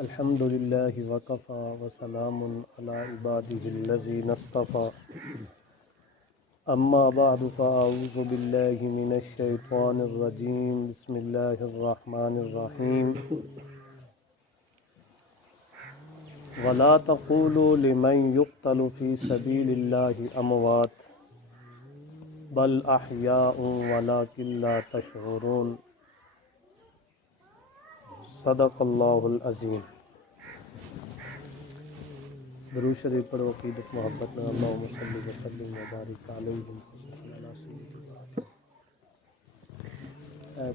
الحمد لله وكفى وسلام على عباده الذين اصطفى أما بعد فأعوذ بالله من الشيطان الرجيم بسم الله الرحمن الرحيم ولا تقولوا لمن يقتل في سبيل الله أموات بل أحياء ولكن لا تشعرون صدق اللہ العظیم۔ درود شریف پڑھو، عقیدت محبت میں اللہم صلی وسلم وبارک علیہ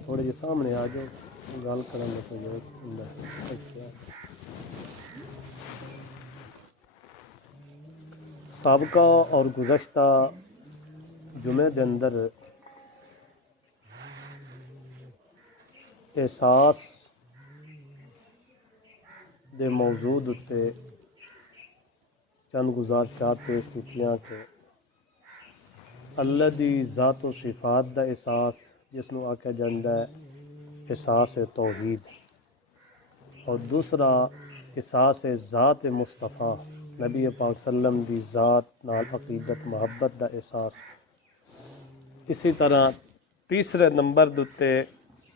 تھوڑے جی سامنے آ جاؤ، گل کرنے کو ضرورت ہے۔ سابقہ اور گزشتہ جمعے دے اندر احساس دے موضوع اتے چند گزارشات پیش کیتیاں کہ اللہ دی ذات و صفات دا احساس جس نو آکھیا جاندا ہے احساس توحید، اور دوسرا احساس ذات مصطفیٰ نبی پاک سلم دی ذات نال عقیدت محبت دا احساس۔ اسی طرح تیسرے نمبر دے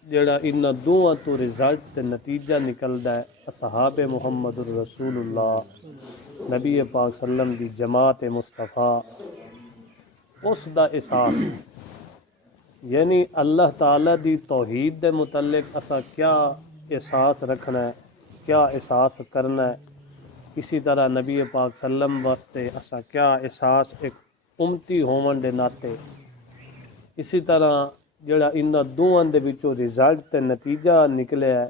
جڑا انہاں دوواں تو رزلٹ تے نتیجہ نکلدا ہے اصحاب محمد الرسول اللہ نبی پاک سلم دی جماعت مصطفیٰ، اس دا احساس، یعنی اللہ تعالی دی توحید دے متعلق اسا کیا احساس رکھنا ہے، کیا احساس کرنا ہے۔ اسی طرح نبی پاک سلم واسطے اسا کیا احساس ایک امتی ہون دے ناتے، اسی طرح جڑا انہاں دوواں دے وچوں رزلٹ تے نتیجہ نکلیا ہے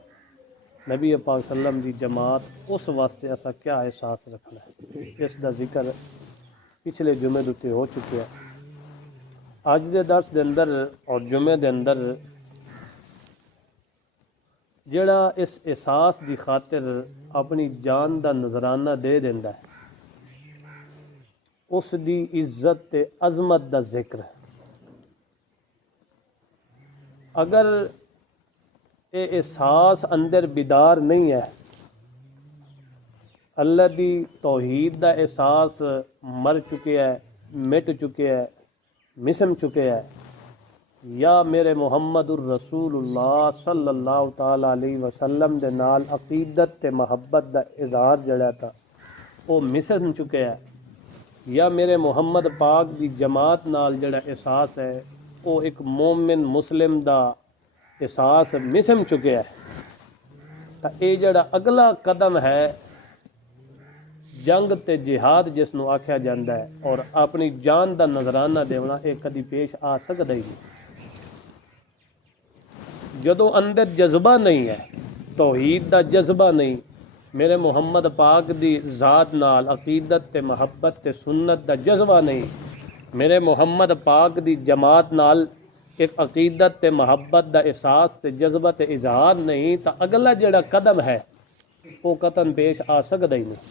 نبی پاک سلم دی جماعت، اس واسطے اسا کیا احساس رکھنا ہے، اس دا ذکر پچھلے جمعے دے ہو چکے ہیں۔ اج دے درس دے اندر اور جمعے دے اندر جڑا اس احساس دی خاطر اپنی جان دا نذرانہ دے دیندا ہے، اس دی عزت تے عظمت دا ذکر ہے۔ اگر اے احساس اندر بیدار نہیں ہے، اللہ دی توحید دا احساس مر چکے ہے، مٹ چکے ہے، مسم چکے ہے، یا میرے محمد الرسول اللہ صلی اللہ تعالی علیہ وسلم دے نال عقیدت تے محبت دا اظہار جڑا تھا وہ مسم چکے ہے، یا میرے محمد پاک دی جماعت نال جڑا احساس ہے وہ ایک مومن مسلم دا احساس مسم چکے ہے، تا اے جڑا اگلا قدم ہے جنگ تے جہاد جس نو آکھیا جاندا ہے اور اپنی جان دا نذرانہ دیونا، اے کدی پیش آ سکدا ہی نہیں۔ جدو اندر جذبہ نہیں ہے، توحید دا جذبہ نہیں، میرے محمد پاک دی ذات نال عقیدت تے محبت تے سنت دا جذبہ نہیں، میرے محمد پاک دی جماعت نال ایک عقیدت تے محبت دا احساس تے جذبہ تے اظہار نہیں، تا اگلا جڑا قدم ہے وہ قدم پیش آ سکدا ہی نہیں۔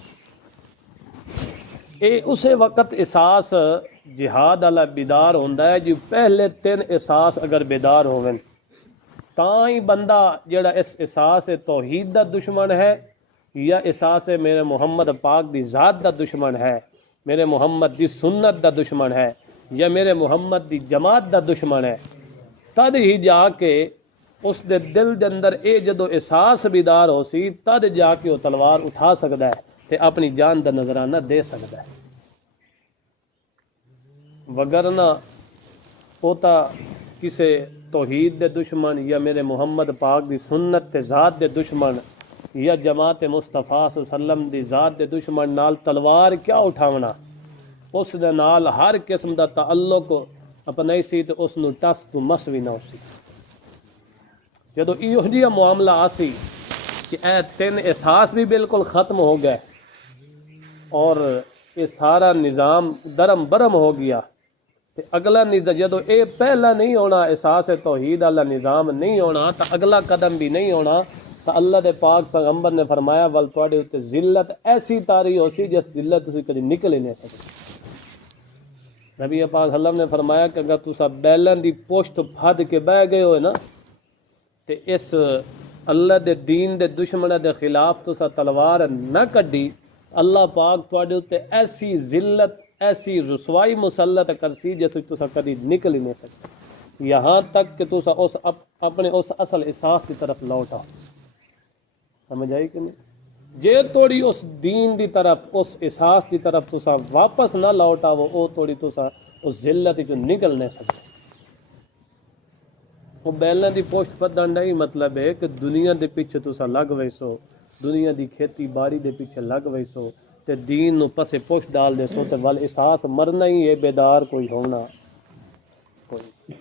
اے اسے وقت احساس جہاد والا بیدار ہوندا ہے جو پہلے تین احساس اگر بیدار ہوون تاں ہی بندہ جڑا اس احساس توحید دا دشمن ہے یا احساس میرے محمد پاک دی ذات دا دشمن ہے، میرے محمد دی سنت دا دشمن ہے، یا میرے محمد دی جماعت دا دشمن ہے، تد ہی جا کے اس دے دل دے اندر اے جدو احساس بیدار ہو سی تد جا کے وہ تلوار اٹھا سکدا ہے تے اپنی جان دا نذرانہ دے سکدا ہے، وگرنہ اوتا کسے توحید دے دشمن یا میرے محمد پاک دی سنت تے ذات دے دشمن یا جماعت مصطفیٰ صلی اللہ علیہ وسلم دی ذات دے دشمن نال تلوار کیا اٹھاونا، اس دے نال ہر قسم دا تعلق اپنے سی تے اس نو ٹس تو مس بھی نہ ہو سی۔ جدو ایہو جہا معاملہ آسی کہ اے تین احساس بھی بالکل ختم ہو گئے اور یہ سارا نظام درم برم ہو گیا، تے اگلا نظام جدو اے پہلا نہیں ہونا، احساس توحید والا نظام نہیں ہونا، تو اگلا قدم بھی نہیں ہونا، تو اللہ دے پاک پیغمبر نے فرمایا ول تواڈے اُتے ذلت ایسی طاری ہو سی جس ذلت تسی کدی نکل ہی نہیں سکتے۔ نبی پاک صلی اللہ علیہ وسلم نے فرمایا کہ اگر تسا بیلن دی پشت پھد کے بہ گئے ہوئے نا تے اس اللہ دے دین دے دشمنوں دے خلاف تسا تلوار نہ کڈی، اللہ پاک تواڈے اوتے ایسی ذلت ایسی رسوائی مسلط کرسی جس وچ تسا کدی نکل ہی نہیں سکتے، یہاں تک کہ تسا اپنے اس اصل احساس کی طرف لوٹ آؤ۔ سمجھ آئی کہ نہیں؟ جے توڑی اس دین دی طرف اس احساس دی طرف تسا واپس نہ لوٹ آو، او توڑی تسا اس ذلت چوں نکل نہیں سکتے۔ وہ بیلاں دی پوشت پدن دا ہی مطلب ہے کہ دنیا دے پیچھے تسا لگ ویسو، دنیا دی کھیتی باڑی دے پیچھے لگ ویسو تے دین نو پسے پوش ڈال دے سو تے ول احساس مرنا ہی ہے، بیدار کوئی ہونا کوئی۔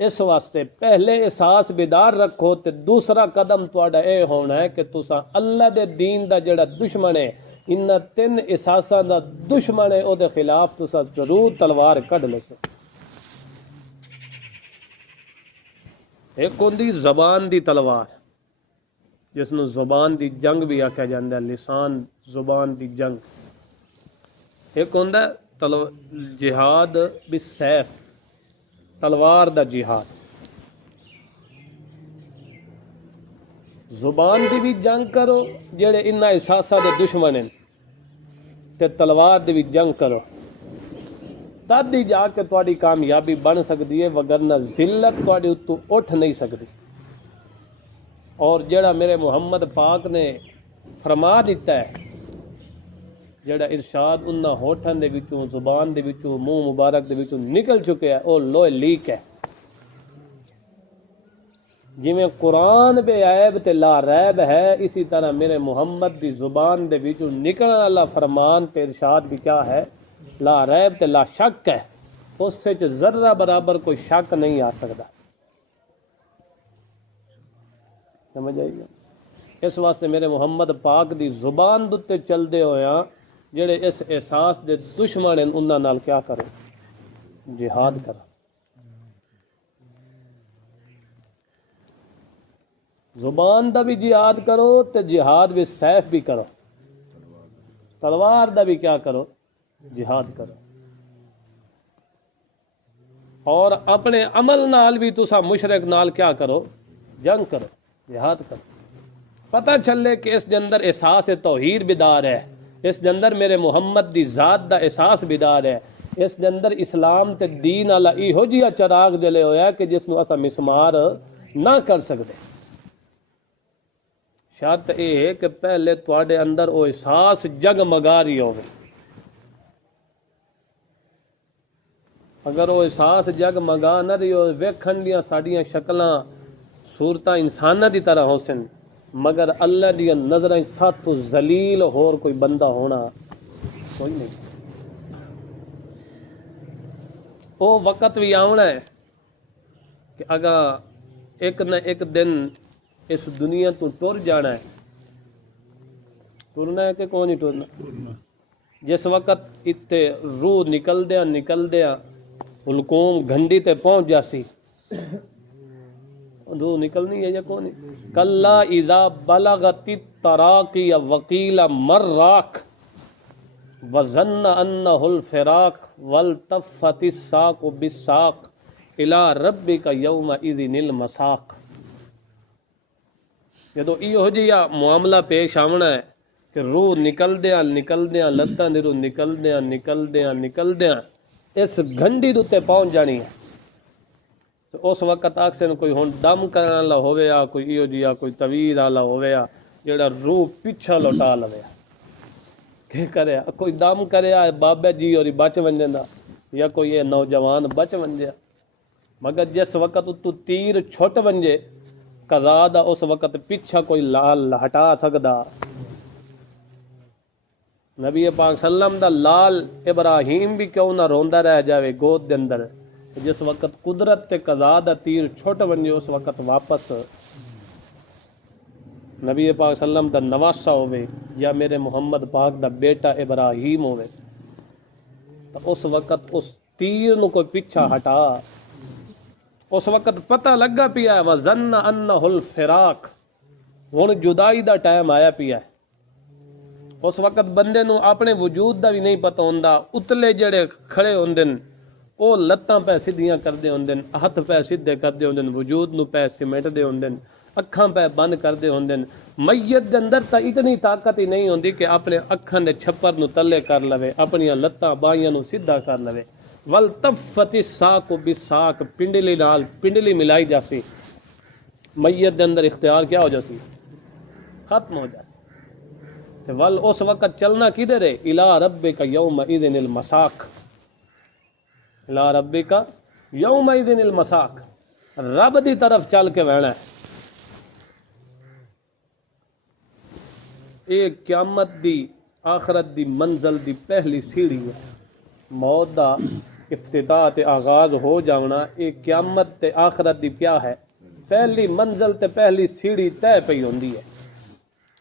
اس واسطے پہلے احساس بیدار رکھو تے دوسرا قدم تہاڈا اے ہونا ہے کہ تسا اللہ دے دین دا جڑا دشمن ہے، ان تین احساساں دا دشمن ہے، او دے خلاف تسا ضرور تلوار کڈ لو۔ ایک ہوندی زبان دی تلوار جس نو زبان دی جنگ بھی آکھیا جاندا ہے، لسان زبان دی جنگ۔ ایک ہوندا جہاد بالسیف، تلوار دا جہاد۔ زبان دی بھی جنگ کرو جڑے انہاں احساساں دے دشمن ہیں تے تلوار دی بھی جنگ کرو، تد ہی جا کے تہاڈی کامیابی بن سکتی ہے، وگرنہ ذلت تہاڈے اتوں اٹھ نہیں سکتی۔ اور جڑا میرے محمد پاک نے فرما دیتا ہے، جڑا ارشاد انہاں ہوٹھاں دے وچوں زبان دے وچوں منہ مبارک دے وچوں نکل چکے ہے، او لوہ لیک ہے۔ جویں قرآن بے عیب تے لا ریب ہے، اسی طرح میرے محمد دی زبان دے وچوں نکلنے والا فرمان تے ارشاد بھی کیا ہے؟ لا ریب تے لا شک ہے، اس وچ ذرہ برابر کوئی شک نہیں آ سکتا۔ سمجھ آئی گا؟ اس واسطے میرے محمد پاک دی زبان دے چلدے ہویاں جڑے اس احساس دے دشمن ہیں انہاں نال کیا کرو؟ جہاد کرو۔ زبان دا بھی جہاد کرو تے جہاد بھی سیف بھی کرو، تلوار دا بھی کیا کرو؟ جہاد کرو۔ اور اپنے عمل نال بھی تسا مشرک نال کیا کرو؟ جنگ کرو، جہاد کرو۔ پتہ چلے کہ اس دے اندر احساس توحید بیدار ہے، اس دے اندر میرے محمد دی ذات دا احساس بیدار ہے، اس دے اندر اسلام تے دین والا ایہو جیا چراغ جلے ہویا کہ جس نو اسا مسمار نہ کر سکتے۔ شرط یہ ہے کہ پہلے تواڈے اندر وہ احساس جگمگا رہی ہوگی۔ اگر وہ احساس جگمگا نہ رہی ہو، ویکھن دیاں ساڈیاں شکلاں صورتاں انساناں دی طرح ہو سن، مگر اللہ دی نظراں ساتھ تو ذلیل ہور کوئی بندہ ہونا کوئی نہیں۔ وہ وقت بھی آونا ہے کہ اگا ایک نہ ایک دن اس دنیا تو ٹر جانا ہے۔ ٹرنا ہے کہ کون نہیں ٹرنا؟ جس وقت اتنے روح نکلدیاں حلقوم گھنڈی تے پہنچ جاسی، روح نکلنی ہے یا کون نہیں؟ کلا اذا بلغت التراقی وقیل مراک وظن انہ الفراق والتفت الساق بالساق الى ربک یومئذ المساق۔ جدو ایہو جہا معاملہ پیش آونا ہے کہ روح نکلدیاں لتاں دی روح نکلدیاں اس گھنڈی دے تے پہنچ جانی ہے۔ تو اس وقت اکثر کوئی ہن دم کرن والا ہوے یا کوئی ایہو جہا کوئی طویل والا ہوے جڑا روح پیچھا لوٹا لوے، کہ کرے کوئی دم کرے بابا جی اور بچ ونجندا یا کوئی یہ نوجوان بچ ونجیا، مگر جس وقت تو تیر چھٹ ونجے قضا دا اس وقت پیچھا کوئی لال ہٹا سکدا؟ نبی پاک صلی اللہ علیہ وسلم دا لال ابراہیم بھی کیوں نہ روندا رہ جاوے گود دے اندر، جس وقت قدرت تے قضا دا تیر چھٹ ونجے اس وقت واپس نبی پاک صلی اللہ علیہ وسلم دا نواسا ہوئے یا میرے محمد پاک دا بیٹا ابراہیم ہوئے، تو اس وقت اس تیر نو کوئی پیچھا ہٹا، اس وقت پتہ لگا پیا ہے وَظَنَّ أَنَّهُ الْفِرَاقُ، ہن جدائی دا ٹائم آیا پیا ہے۔ اس وقت بندے نو اپنے وجود دا بھی نہیں پتہ ہوندا، اتلے جڑے کھڑے ہوندے او لتاں پہ سیدھیاں کردے ہوندے، ہاتھ پہ سیدھے کردے ہوندے، وجود نو پہ سمیٹ دے ہوندے، اکھاں پہ بند کردے ہوندے میت دے اندر تا اتنی طاقت ہی نہیں ہوندی کہ اپنے اکھاں دے چھپر نو تلے کر لوے، اپنی لتاں بائیاں نو سیدھا کر لوے۔ والتفت الساق بالساق، پنڈلی نال پنڈلی ملائی جاسی، میت دے اندر اختیار کیا ہو جاسی؟ ختم ہو جاسی۔ تے ول اس وقت چلنا کدھر ہے؟ الی ربک یومئذ المساق، الی ربک یومئذ المساق، رب دی طرف چل کے بہنا ہے۔ ایک قیامت دی آخرت دی منزل دی پہلی سیڑھی ہے، موت دا افتتاح تے آغاز ہو جانا، ایک قیامت تے آخرت دی کیا ہے؟ پہلی منزل تے پہلی سیڑھی طے پئی ہوندی ہے۔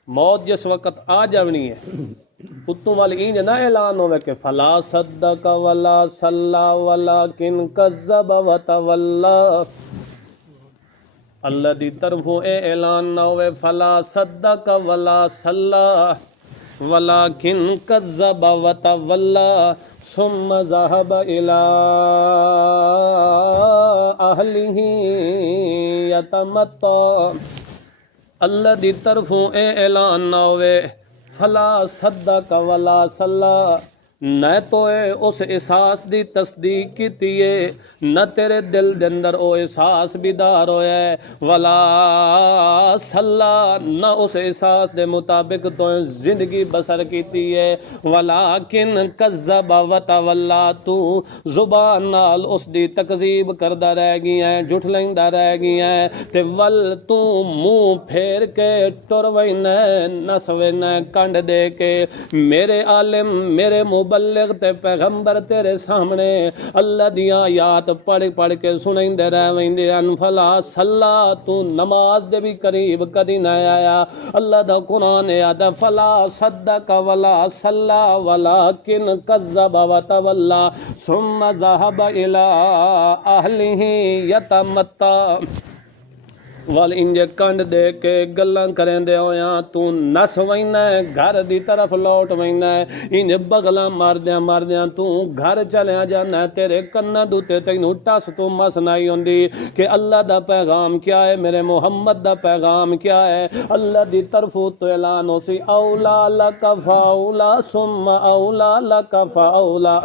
موت جس وقت آ جانی ہے اتوں والی اینج نہ اعلان ہوئے کہ فلا صدق ولا صلی ولکن کذب وتولا، اللہ دی طرفوں اے اعلان نہ ہوئے فلا صدق ولا صلی ولکن کذب وتولا ثم ذهب الى اہلہ یتمطا، اللہ دی طرفوں اے اعلان نہ ہوئے فلا صدق ولا صلی، نہ تو اے اس احساس دی تصدیق کیتی ہے، نہ تیرے دل دے اندر او احساس بیدار ہویا ہے، ولا صلی، نہ اس احساس دے مطابق تو زندگی بسر کیتی ہے، ولیکن کذب وتولا، تو زبان نال اس دی تکذیب کردا رہ گیا ہے، جھٹ لیندا رہ گیا ہے، تے ول تو منہ پھیر کے ٹر وینا نس وینا کنڈ دے کے، میرے عالم میرے مبلغ تے پیغمبر تیرے سامنے اللہ دیاں آیات پڑھ پڑھ کے سنائندے رہ ویندے ان، فلا صلی، تو نماز دے بھی قریب کدی نہ آیا، اللہ دا قرآن یاد فلا صدق ولا صلی ولکن کذب وتولا ثم ذهب الى اہلہ یتمطا، وال انجے کنڈ دے کے گلاں کریں دے ہویاں تو نس وینا ہے، گھر دی طرف لوٹ وینا ہے، انج بغلاں ماردیاں تو گھر چلیا جانا ہے، تیرے کناں دوتے تینوں ٹس تو مس نہیں ہوندی کہ اللہ دا پیغام کیا ہے، میرے محمد دا پیغام کیا ہے، اللہ دی طرف تو اعلان ہو سی اولا لک فاولا ثم اولا لک فاولا،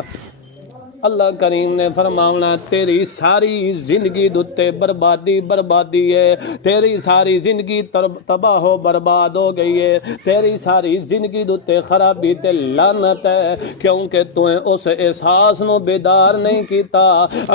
اللہ کریم نے فرماونا تیری ساری زندگی دوتے بربادی ہے، تیری ساری زندگی تباہ و برباد ہو گئی ہے، تیری ساری زندگی دوتے خرابی تے لعنت ہے، کیونکہ تو اس احساس نو بیدار نہیں کیتا،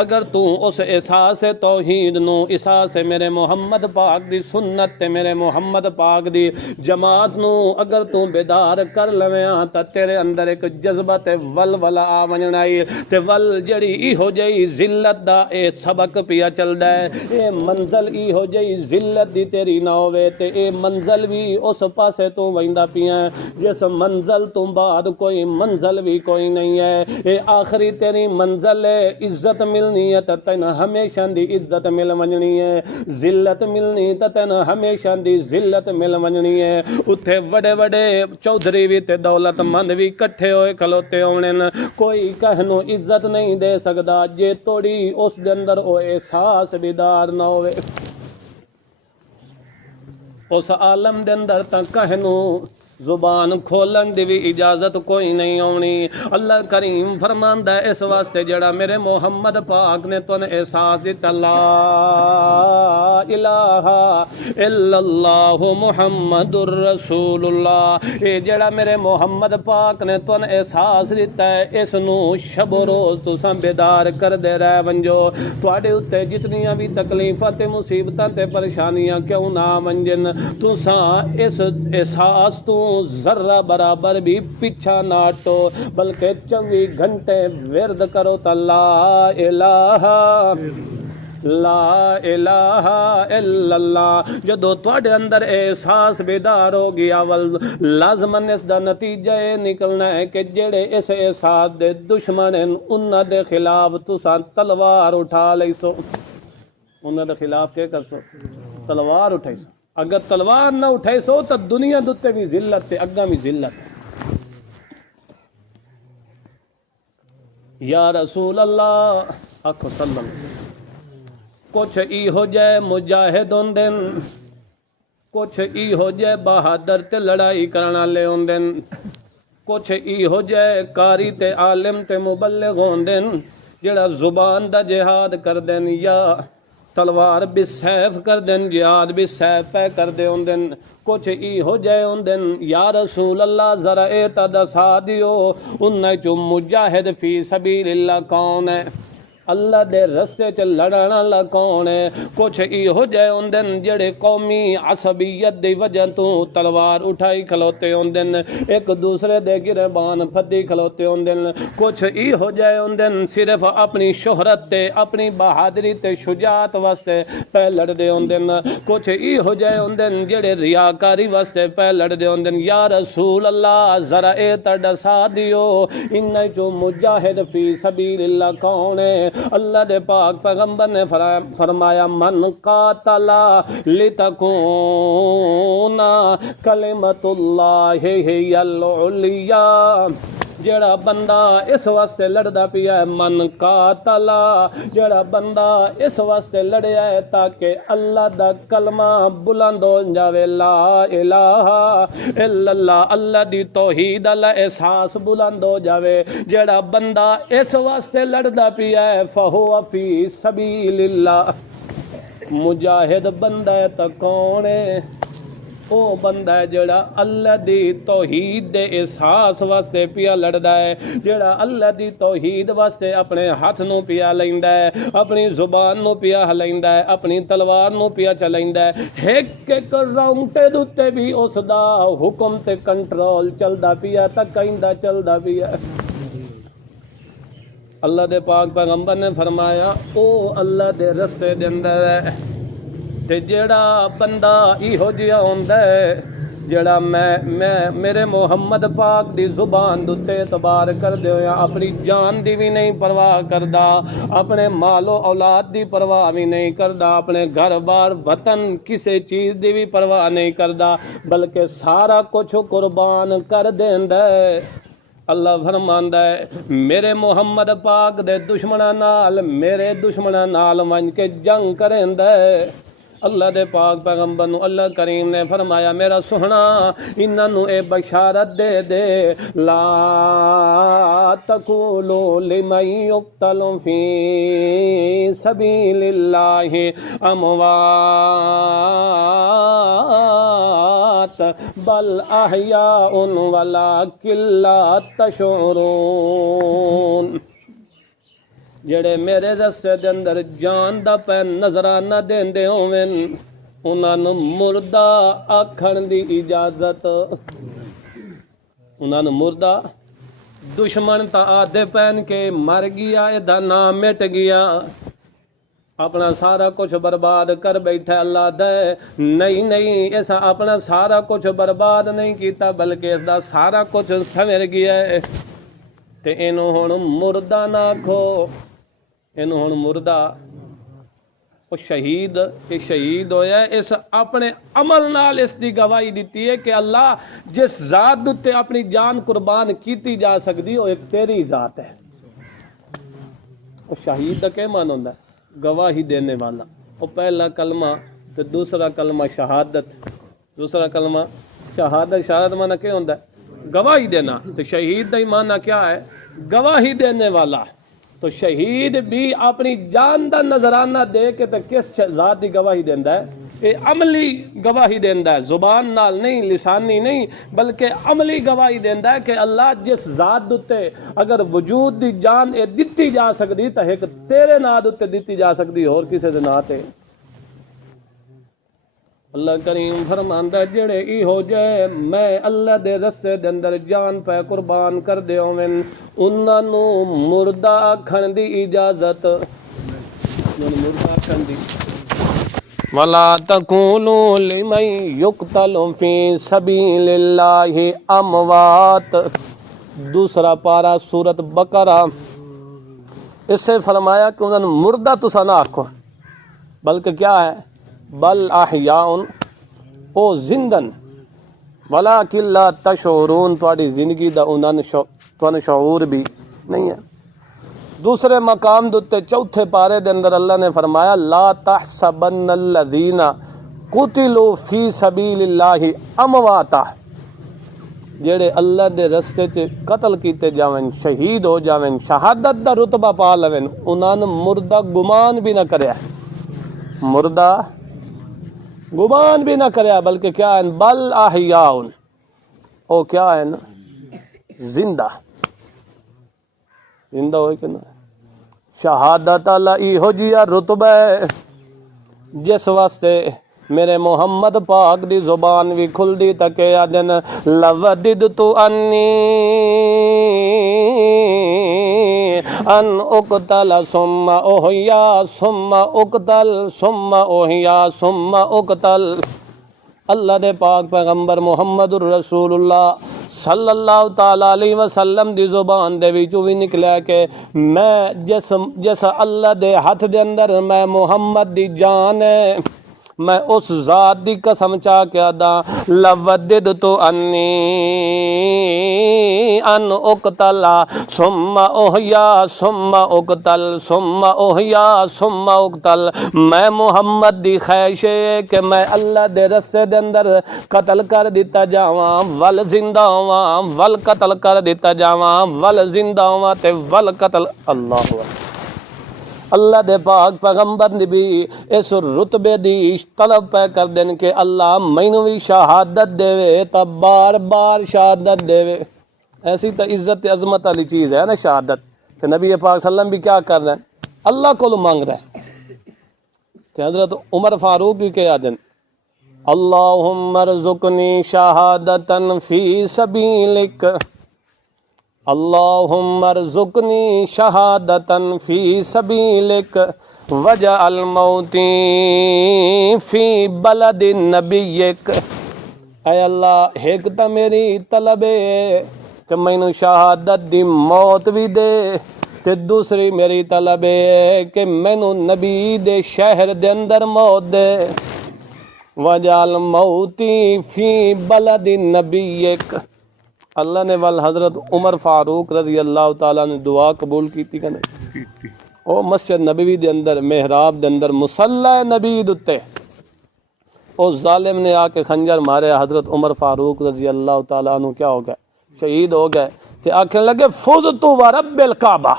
اگر تو اس احساس توحید نو، احساس میرے محمد پاک دی سنت تے میرے محمد پاک دی جماعت نو اگر تو بیدار کر لویاں تا تیرے اندر ایک جذبہ تے ولولا آ ونجنائی تے جڑی ای ہو جائی ذلت دا اے سبق پیا چلدا ہے، اے منزل ای ہو جائی ذلت دی تیری نہ ہوے تے اے منزل بھی اس پاسے تو ویندا پیا جس منزل تو بعد کوئی منزل بھی کوئی نہیں ہے، اے آخری تیری منزل ہے، عزت ملنی ہے تے تین ہمیشہ دی عزت مل ونجنی ہے، ذلت ملنی تے تین ہمیشہ دی ذلت مل ونجنی ہے، اتھے وڈے وڈے چودھری بھی تے دولت مند بھی کٹھے ہوئے کھلوتے ہونے، کوئی کہنو عزت نہیں دے سکدا جے توڑی اس دے اندر او احساس بیدار نہ ہوئے، اس عالم دے اندر تا کہنو زبان کھولن دی بھی اجازت کوئی نہیں ہونی، اللہ کریم فرماندا ہے اس واسطے جڑا میرے محمد پاک نے تن احساس دیتا لا الہ الا اللہ محمد الرسول اللہ، اے جڑا میرے محمد پاک نے تن احساس دیتا ہے اس نو شب و روز تساں بیدار کر دے رہ ونجو، تواڈے اوتے جتنیاں بھی تکلیفاں تے مصیبتاں تے پریشانیاں کیوں نہ ونجن، تساں اس احساس تو ذرہ برابر بھی پیچھا نہ ہٹو، بلکہ 24 گھنٹے ورد کرو تا لا الہ لا الہ الا اللہ، جدو تواڈے اندر احساس بیدار ہو گیا ول لازمن اس دا نتیجہ یہ نکلنا ہے کہ جڑے اس احساس دے دشمن ہیں انہاں دے خلاف تساں تلوار اٹھا لئی سو، انہاں دے خلاف کیا کر سو؟ تلوار اٹھائی سو، اگر تلوار نہ اٹھائی سو تو دنیا دوتے بھی ذلت تے اگاں بھی ذلت، یا رسول اللہ آکھو صلی اللہ علیہ وسلم، کچھ ای ہو جائے مجاہد ہوں دن کچھ ایہو جے بہادر تے لڑائی کرن والے ہوندے نے، کچھ ایہو جے قاری تے عالم تے مبلغ ہوندے نے جڑا زبان دا جہاد کردے نے یا تلوار بھی سیف کردے نے، جہاد بھی سیف پہ کردے ہوندے نے، کچھ ایہو جے ہوندے نے یا رسول اللہ ذرا اے تا دسا دیو انہاں چوں مجاہد فی سبیل اللہ کون ہے، اللہ دے رستے چ لڑن والا کون ہے، کچھ ایہو جے ہوندے نے جڑے قومی عصبیت دی وجہ تو تلوار اٹھائی کھلوتے ہوندے نے، ایک دوسرے دے گربان پھدی کھلوتے ہوندے نے، کچھ ایہو جے ہوندے نے صرف اپنی شہرت تے اپنی بہادری تے شجاعت واسطے پہ لڑدے ہوندے نے، کچھ ایہو جے ہوندے نے جڑے ریاکاری واسطے پہ لڑدے ہوندے نے، یا رسول اللہ ذرا اے تے دسا دیو انہاں چوں مجاہد فی سبیل اللہ کون ہے، اللہ دے پاک پیغمبر نے فرمایا من قاتل لتکون کلمۃ اللہ ہی العلیٰ، جڑا بندہ اس واسطے لڑدا پیا ہے، من قاتل جڑا بندہ اس واسطے لڑیا ہے تاکہ اللہ دا کلمہ بلند ہو جاوے، لا الہ الا اللہ، اللہ دی توحید والا احساس بلند ہو جاوے، جڑا بندہ اس واسطے لڑدا پیا ہے فہو فی سبیل اللہ، مجاہد بندہ ہے تا کون ہے، او بندہ ہے جڑا اللہ دی توحید دے احساس واسطے پیا لڑدا ہے، جڑا اللہ دی توحید واسطے اپنے ہاتھ نو پیا لیندا ہے، اپنی زبان نو پیا ہلیندا ہے، اپنی تلوار نو پیا چلیندا ہے، ایک ایک رونگٹے دے بھی اس دا حکم تے کنٹرول چلدا پیا تکیندا چلدا پیا۔ اللہ دے پاک پیغمبر نے فرمایا او اللہ دے رستے دے اندر ہے، تے جڑا بندہ ایہو جہا ہوندا ہے جڑا میں میرے محمد پاک دی زبان دے اعتبار کردے ہویا اپنی جان دی بھی نہیں پرواہ کردا، اپنے مال و اولاد دی پرواہ بھی نہیں کردا، اپنے گھر بار وطن کسے چیز دی بھی پرواہ نہیں کردا، بلکہ سارا کچھ قربان کر دیندا ہے۔ اللہ فرماندا ہے میرے محمد پاک دے دشمناں نال میرے دشمناں نال ون کے جنگ کریندا ہے۔ اللہ دے پاک پیغمبر نو اللہ کریم نے فرمایا میرا سوہنا انہاں نو اے بشارت دے دے لا تقولوا لمن يقتل في سبيل الله اموات بل احیاء ولکن لا تشعرون، جڑے میرے رستے دے اندر جان دا پہ نظرانہ دیندے ہوویں انہاں نوں مردہ آکھن دی اجازت، انہاں نوں مردہ دشمن تا آدھے پہن کے مر گیا ادا نام مٹ گیا، اپنا سارا کچھ برباد کر بیٹھا، اللہ دے نہیں ایسا اپنا سارا کچھ برباد نہیں کیتا بلکہ اس دا سارا کچھ سمر گیا ہے، تے اینو ہن مردہ نہ آکھو، اینو ہن مردہ، وہ شہید ہویا ہے، اس اپنے عمل نال اس دی گواہی دیتی ہے کہ اللہ جس ذات تے اپنی جان قربان کیتی جا سکتی وہ ایک تیری ذات ہے۔ وہ شہید دا کیا معنی ہوندا ہے؟ گواہی دینے والا، وہ پہلا کلمہ تے دوسرا کلمہ شہادت، دوسرا کلمہ شہادت معنی کیا ہوندا ہے؟ گواہی دینا، تو شہید دا معنی کیا ہے؟ گواہی دینے والا۔ تو شہید بھی اپنی جان دا نظرانہ دے کے تے کس ذات دی گواہی دیندا ہے؟ یہ عملی گواہی دیندا ہے، زبان نال نہیں، لسانی نہیں، بلکہ عملی گواہی دیندا ہے کہ اللہ جس ذات دتے اگر وجود دی جان اے دتی جا سکتی تو ایک تیرے نام دتے دتی جا سکتی اور کسے دے نام تے۔ اللہ کریم فرماندا ہے جڑے ای ہو جائے میں اللہ دے رستے دے اندر جان پہ قربان کر دے ہوویں انہاں نو مردہ آکھن دی اجازت، مردہ آکھن دی وَلَا تَقُولُوا لِمَن يُقْتَلُ فِي سَبِيلِ اللَّهِ أَمْوَاتٌ، دوسرا پارہ سورۃ بقرہ، اس سے فرمایا کہ انہوں نے مردہ تسا نہ آکھو بلکہ کیا ہے؟ بل احیاء، او زندن، ولیکن لا تشعرون، تواڈی زندگی دا انہاں شعور بھی نہیں ہے۔ دوسرے مقام دوتے چوتھے پارے دے اندر اللہ نے فرمایا لا تحسبن الذین قتلوا فی سبیل اللہ امواتا، جڑے اللہ دے رستے چ قتل کیتے جاویں، شہید ہو جاویں، شہادت دا رتبہ پا لویں، انہاں نے مردہ گمان بھی نہ کریا، مردہ گمان بھی نہ کریا، بلکہ کیا ہیں بل احیاء، او کیا ہیں زندہ، زندہ ہوئے کہ نہ شہادت اللہ ایہو جیا رتبہ ہے جس واسطے میرے محمد پاک دی زبان بھی کھل دی تکے آدن لوددت انی ان اقتل ثم احیا ثم اقتل ثم احیا ثم اقتل۔ اللہ دے پاک پیغمبر محمد الرسول اللہ صلی اللہ تعالی علیہ وسلم دی زبان دے وچوں بھی نکلیا کہ میں جس اللہ دے ہاتھ دے اندر میں محمد دی جان ہے، میں اس ذات دی قسم چاہ کے ادا لوددت انی ان اقتل ثم احیا ثم اقتل ثم احیا ثم اقتل، میں محمد دی خواہش ہے کہ میں اللہ دے رستے دے اندر قتل کر دیتا جاواں، ول زندہ ہوواں، ول قتل کر دیتا جاواں، ول زندہ ہوواں تے ول قتل۔ اللہ اکبر۔ اللہ دے پاک پیغمبر نے بھی اس رتبے دی طلب پہ کر دین کہ اللہ مینوں بھی شہادت دے تا بار بار شہادت دے، ایسی تو عزت عظمت والی چیز ہے نا شہادت، کہ نبی پاک صلی اللہ علیہ وسلم بھی کیا کر رہے ہیں، اللہ کو مانگ رہے ہیں۔ کہ حضرت عمر فاروق بھی کہا دین اللہم ارزقنی شہادتا فی سبیلک، اللہم ارزقنی شہادتا فی سبیلک وجعل موتی فی بلد نبیک۔ اے اللہ ایک تا میری طلب ہے کہ مینوں شہادت دی موت بھی دے، تے دوسری میری طلب ہے کہ مینوں نبی دے شہر دے اندر موت دے، وجعل موتی فی بلد نبیک۔ اللہ نے وال حضرت عمر فاروق رضی اللہ تعالیٰ نے دعا قبول کی کہ نہیں، او مسجد نبوی دے اندر محراب دے اندر مصلی نبی دتے او ظالم نے آ کے خنجر مارے، حضرت عمر فاروق رضی اللہ تعالیٰ عنہ کیا ہو گئے، شہید ہو گئے، تے آکھنے لگے فزت ورب الکعبہ،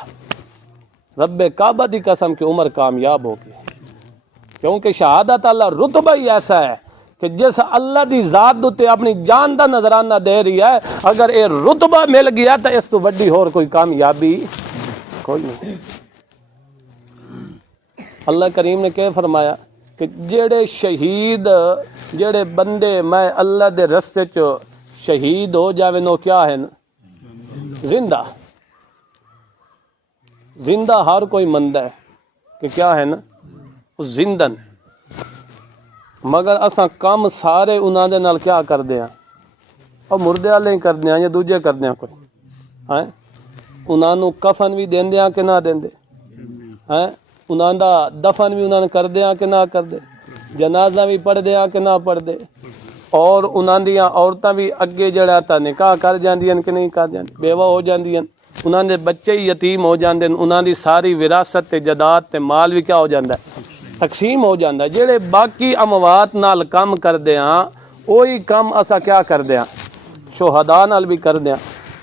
رب کعبہ دی قسم کہ عمر کامیاب ہو گئے، کیونکہ شہادت اللہ رتبہ ہی ایسا ہے کہ جس اللہ دی ذات دے اپنی جان دا نظرانہ دے رہی ہے، اگر اے رتبہ مل گیا تو اس تو بڑی اور کوئی کامیابی کوئی نہیں۔ اللہ کریم نے کیا فرمایا کہ جڑے شہید، جڑے بندے میں اللہ دے رستے چ شہید ہو جاوے نو کیا ہے زندہ، زندہ ہر کوئی مندہ ہے کہ کیا ہے نا زندن، مگر اساں کام سارے انہاں دے نال کیا کر دے ہیں، اور مردے والے ہی کر دے ہیں یا دوجے کر دے ہیں، کوئی ہیں انہاں نو کفن بھی دین دے ہیں کہ نہ دین دے ہیں، انہاں دا دفن بھی انہاں نے کر دے ہیں کہ نہ کر دے، جنازہ بھی پڑھ دے ہیں کہ نہ پڑھ دے، اور انہاں دیاں عورتاں بھی اگے جڑا تا نکاح کر جاندیاں کہ نہیں کر جاندی، بیوہ ہو جاندیاں، انہاں دے بچے ہی یتیم ہو جاندے، انہاں دی ساری وراثت تے جائیداد تے مال بھی کیا ہو جاندا ہے تقسیم ہو جاندہ ہے۔ جڑے باقی اموات نال کم کر دیاں وہی کم اسا کیا کر دیاں شہداء نال بھی کر دیاں،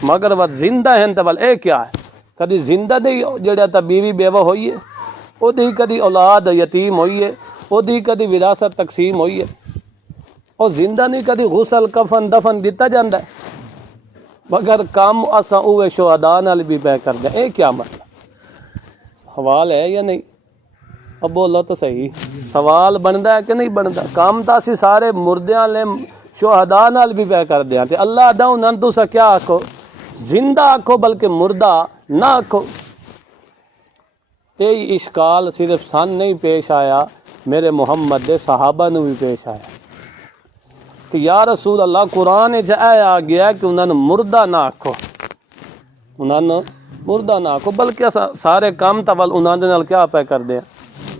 مگر وہ زندہ ہیں تو اے کیا ہے، کدی زندہ دے جڑا تا بیوی بیوہ ہوئی ہے، او دی کدی اولاد یتیم ہوئی ہے، او دی کدی وراثت تقسیم ہوئی ہے، او زندہ نہیں کدی غسل کفن دفن دیتا جاندہ ہے، مگر کم اسا اوے شہداء نال بھی بے کر دیں، اے کیا مطلب حوال ہے یا نہیں؟ اب بولو تو صحیح، سوال بندا ہے کہ نہیں بندا؟ کام تا اسی سارے مردیاں لے شہداء نال بھی پہ کر دیاں تے اللہ دا انہاں تساں کیا آکھو زندہ آکھو بلکہ مردہ نہ آکھو۔ یہ اشکال صرف سن نہیں پیش آیا، میرے محمد دے صحابہ نو بھی پیش آیا کہ یا رسول اللہ قرآن اے آ گیا کہ انہاں نے مردہ نہ آکھو، انہاں نے مردہ نہ آکھو، بلکہ سارے کام تا ول انہاں دے نال کیا پہ کر دیاں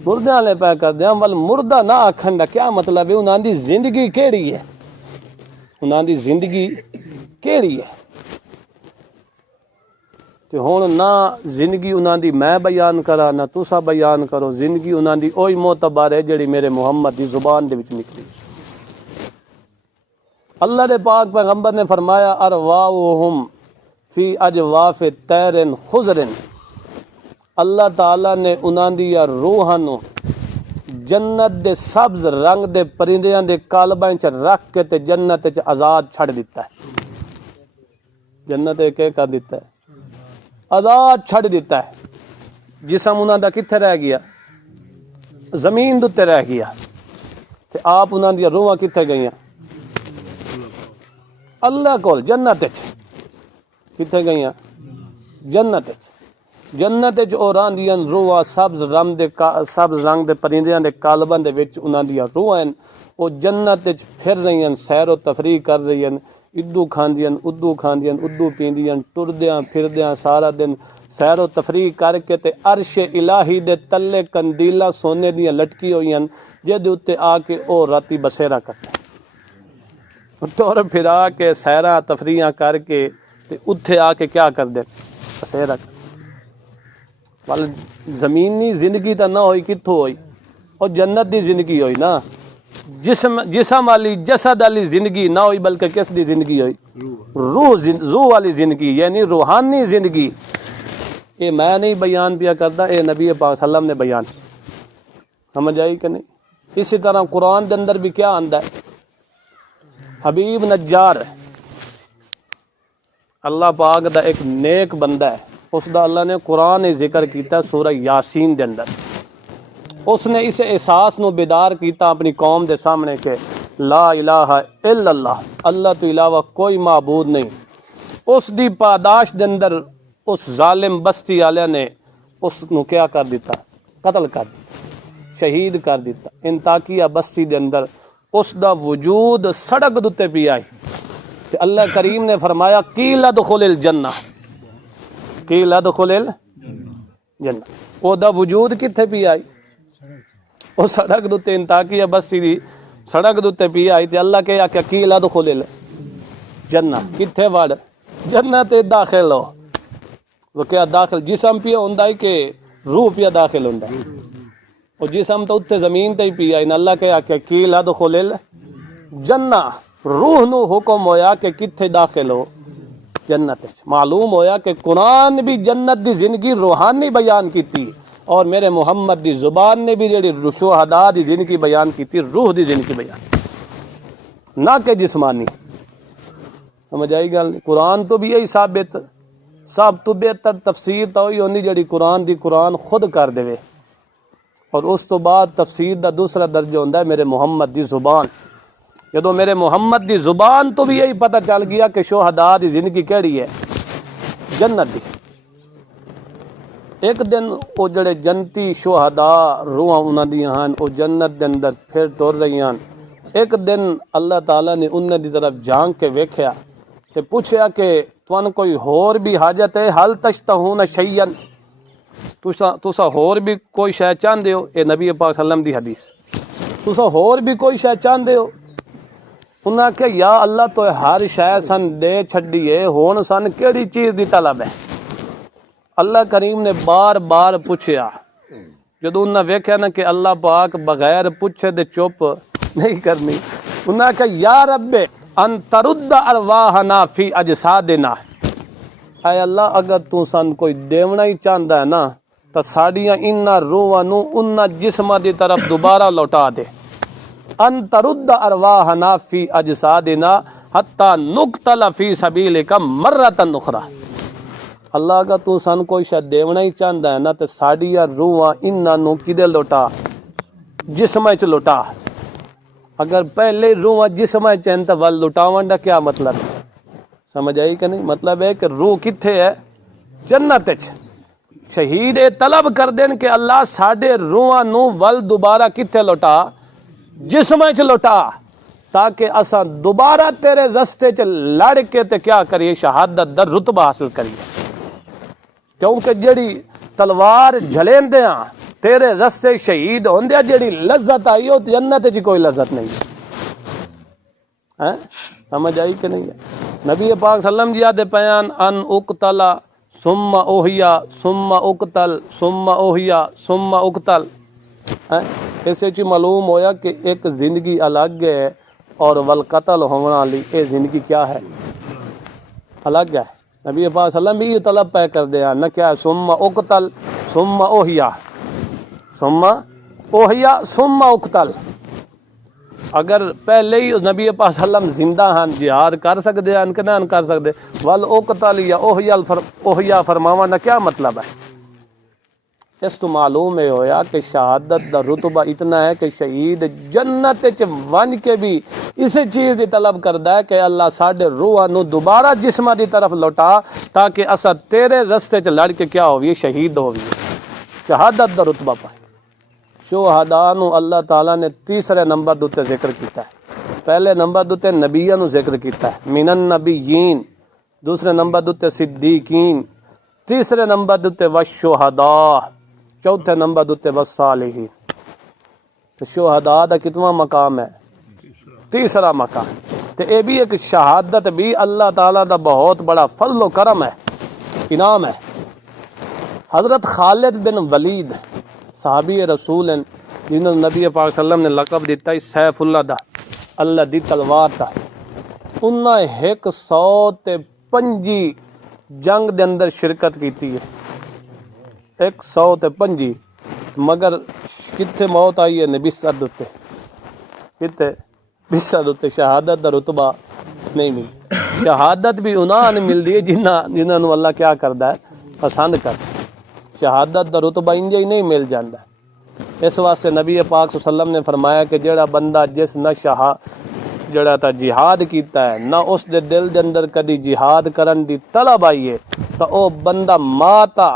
مردے والے پہ کر دیاں، ول مردہ نہ آکھن دا کیا مطلب ہے؟ انہاں دی زندگی کیڑی ہے، انہاں دی زندگی کیڑی ہے؟ تے ہن نہ زندگی انہاں دی میں بیان کرا نہ تسا بیان کرو، زندگی انہاں دی اوہی معتبر ہے جڑی میرے محمد دی زبان دے وچ نکلی۔ اللہ دے پاک پیغمبر نے فرمایا ارواحہم فی اجواف طیر خضر، اللہ تعالیٰ نے انہاں دی روحاں نو جنت دے سبز رنگ دے پرندیاں دے قالباں چ رکھ کے تے جنت چ آزاد چھڑ دیتا ہے۔ جنت کے کر دیتا ہے؟ آزاد چھڑ دیتا ہے۔ جسم انہاں دا کتھے رہ گیا؟ زمین دے تے رہ گیا، تے آپ انہاں دی روحاں کتھے گئیاں؟ اللہ کول جنت وچ۔ کتھے گئیاں؟ جنت وچ۔ جنت وچ او راندیاں روحاں سبز رنگ دے پرندیاں دے قالباں دے وچ انہاں دی روحاں او جنت وچ پھر رہی ہیں، سیر و تفریح کر رہی ہیں، ادو کھاندیاں ادو پیندیاں، ٹردیاں پھردیاں سارا دن سیر و تفریح کر کے تے عرش الہی دے تلے کندیلاں سونے دیاں لٹکی ہوئی ہیں جے اتے آ کے او راتی بسیرا کرتے ٹر پھرا کے سیراں تفریحاں کر کے تے اتھے آ کے کیا کر دے؟ بسیرا کر۔ وال زمینی زندگی تا نہ ہوئی کتھوں ہوئی؟ اور جنت دی زندگی ہوئی نا۔ جسم والی جسد والی زندگی نہ ہوئی بلکہ کس دی زندگی ہوئی؟ روح والی زندگی، یعنی روحانی زندگی۔ یہ میں نہیں بیان پیا کرتا، یہ نبی پاک صلی اللہ علیہ وسلم نے بیان سمجھ آئی کہ نہیں؟ اسی طرح قرآن دے اندر بھی کیا آندا ہے؟ حبیب نجار اللہ پاک دا ایک نیک بندہ ہے، اس دا اللہ نے قرآن ذکر کیتا سورہ یاسین دے اندر۔ اس نے اس احساس نو بیدار کیتا اپنی قوم دے سامنے کہ لا الہ الا اللہ، اللہ تو علاوہ کوئی معبود نہیں۔ اس دی پاداش دے اندر اس ظالم بستی والے نے اس نو کیا کر دیتا؟ قتل کر دیتا، شہید کر دیتا۔ انطاکیہ بستی دے اندر اس دا وجود سڑک دتے پی آئی تے اللہ کریم نے فرمایا قیل ادخل الجنہ، قیل ادخل الجنہ۔ او دا وجود کتھے پی آئی؟ او سڑک دتے انطاکیہ بستی دی سڑک دتے پی آئی تے اللہ کہ آکھیا قیل ادخل الجنہ، کتھے وڑ؟ جنت داخل ہو۔ وہ کیا داخل؟ جسم پیا ہوندا ہے کہ روح پیا داخل ہوندا ہے؟ اور جسم تو اتنے زمین تے ہی پی آئی نا۔ اللہ کہ آکھیا قیل ادخل الجنہ، روح نو حکم ہویا کہ کتھے داخل ہو؟ جنت۔ معلوم ہویا کہ قرآن بھی جنت دی زندگی روحانی بیان کیتی اور میرے محمد دی زبان نے بھی جڑی شہداء دی زندگی بیان کیتی، روح دی زندگی بیان نہ کہ جسمانی۔ سمجھ آئی گل؟ قرآن تو بھی یہی ثابت، سب تو بہتر تفسیر تو ہوئی ہونی جڑی قرآن دی قرآن خود کر دے، اور اس تو بعد تفسیر دا دوسرا درجہ ہوندا ہے میرے محمد دی زبان۔ جدو میرے محمد دی زبان تو بھی یہی پتہ چل گیا کہ شہداء دی زندگی کیڑی ہے؟ جنت دی۔ ایک دن وہ جڑے جنتی شہداء روحاں انہاں دی ہن او جنت دے اندر پھر ٹر رہی ہن۔ ایک دن اللہ تعالیٰ نے انہاں دی طرف جھانک کے ویکھیا تے پوچھیا کہ تُن کوئی ہور بھی حاجت ہے؟ حل تشتہون شیئا، تسا ہور بھی کوئی شے چاہندے ہو؟ اے نبی پاک صلی اللہ علیہ وسلم دی حدیث۔ تسا ہور بھی کوئی شے چاہندے ہو؟ انہاں کہ یا اللہ تو ہر شے سن دے چھڈی ہے، ہن سن کیڑی چیز دی طلب ہے؟ اللہ کریم نے بار بار پوچھیا۔ جدو انہاں ویکھیا نا کہ اللہ پاک بغیر پوچھے دے چپ نہیں کرنی، انہاں کہ یا رب ان ترد ارواحنا فی اجسادنا، اے اللہ اگر تو سن کوئی دیونا ہی چاہندا ہے نا تو ساڈیاں انہاں روحاں نو انہاں جسماں دی طرف دوبارہ لوٹا دے۔ ان ترد ارواحنا فی اجسادنا حتی نقتل فی سبیلک مرۃ اخری، اللہ اگر تو سن کوئی شاید دیونا ہی چاہندا ہے نا تو ساڈیاں روحاں انہاں نو کدے لوٹا؟ جسماں چ لوٹا۔ اگر پہلے روحاں جسماں چ ہیں تو ول لٹاون دا کیا مطلب ہے؟ سمجھ آئی کہ نہیں؟ مطلب ہے کہ روح کتھے ہے؟ جنت وچ۔ شہید اے طلب کر دین کہ اللہ ساڈے روحاں نو ول دوبارہ کتھے لوٹا؟ جسماں چ لوٹا، تاکہ اساں دوبارہ تیرے رستے چ لڑ کے تے کیا کریے؟ شہادت دا رتبہ حاصل کریے۔ کیونکہ جڑی تلوار جھلیندیاں تیرے رستے شہید ہوندیا جڑی لذت آئی ہو جنت چ کوئی لذت نہیں ہے۔ سمجھ آئی کہ نہیں ہے؟ نبی پاک صلی اللہ علیہ وسلم یاد پیان ان اقتلا ثم اوہیا ثم اقتل ثم اوہیا ثم اقتل. اس وچ معلوم ہویا کہ ایک زندگی الگ ہے اور والقتل ہونا والی یہ زندگی کیا ہے؟ الگ ہے. نبی پاک صلی اللہ علیہ وسلم بھی یہ طلب پہ کر دیا نہ کیا ہے ثم اقتل ثم اوہیا ثم اوہیا ثم اقتل. اگر پہلے ہی نبی پاک صلی اللہ علیہ وسلم زندہ ہیں جہاد کر سکتے ہیں کہ نہیں کر سکتے؟ ول اقتل یا اوہیا فرماوا نہ کیا مطلب ہے؟ اس تو معلوم ہے ہویا کہ شہادت دا رتبہ اتنا ہے کہ شہید جنت وچ ون کے بھی اسی چیز دی طلب کردا ہے کہ اللہ ساڈے روحاں نو دوبارہ جسماں دی طرف لوٹا تاکہ اسا تیرے رستے چ لڑ کے کیا ہوئیے شہید ہوئیے. شہادت دا رتبہ پائے. شہداء نو اللہ تعالیٰ نے تیسرے نمبر دوتے ذکر کیتا ہے. پہلے نمبر دوتے نبیوں نو ذکر کیتا ہے من النبیین، دوسرے نمبر دوتے صدیقین، تیسرے نمبر دوتے والشہداء، چوتھے نمبر دوتے والصالحین. تو شہداء دا کتواں مقام ہے؟ تیسرا مقام. تو اے بھی ایک شہادت بھی اللہ تعالیٰ دا بہت بڑا فضل و کرم ہے، انعام ہے. حضرت خالد بن ولید صحابی رسول ہیں جنہوں نبی پاک صلی اللہ علیہ وسلم نے لقب دیتا ہے سیف اللہ دا، اللہ دی تلوار دا. انہاں 105 جنگ دے اندر شرکت کیتی ہے، 105. مگر کتنے موت آئی ہے؟ بستر دوتے. کتنے؟ بستر دوتے. شہادت دا رتبہ نہیں ملی. شہادت بھی انہاں نے ملتی ہے جنہاں اللہ کیا کردا ہے؟ پسند کردا. شہادت دا رتبہ انجے ہی نہیں مل جاندہ. اس واسطے نبی پاک صلی اللہ علیہ وسلم نے فرمایا کہ جڑا بندہ جس نہ جڑا تا جہاد کیتا ہے نہ اس دے دل دے اندر کدی جہاد کرن دی طلب آئی ہے تو او بندہ ماتا،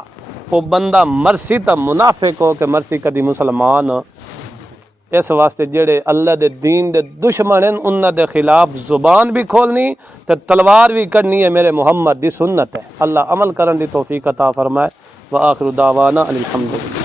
او بندہ مرسی تا منافق ہو کہ مرسی کدی مسلمان. اس واسطے جڑے اللہ دے دین دے دشمن ہیں انہاں دے خلاف زبان بھی کھولنی تے تلوار بھی کرنی ہے میرے محمد دی سنت ہے. اللہ عمل کرن دی توفیق عطا فرمائے. وآخر دعوانا الحمدللہ.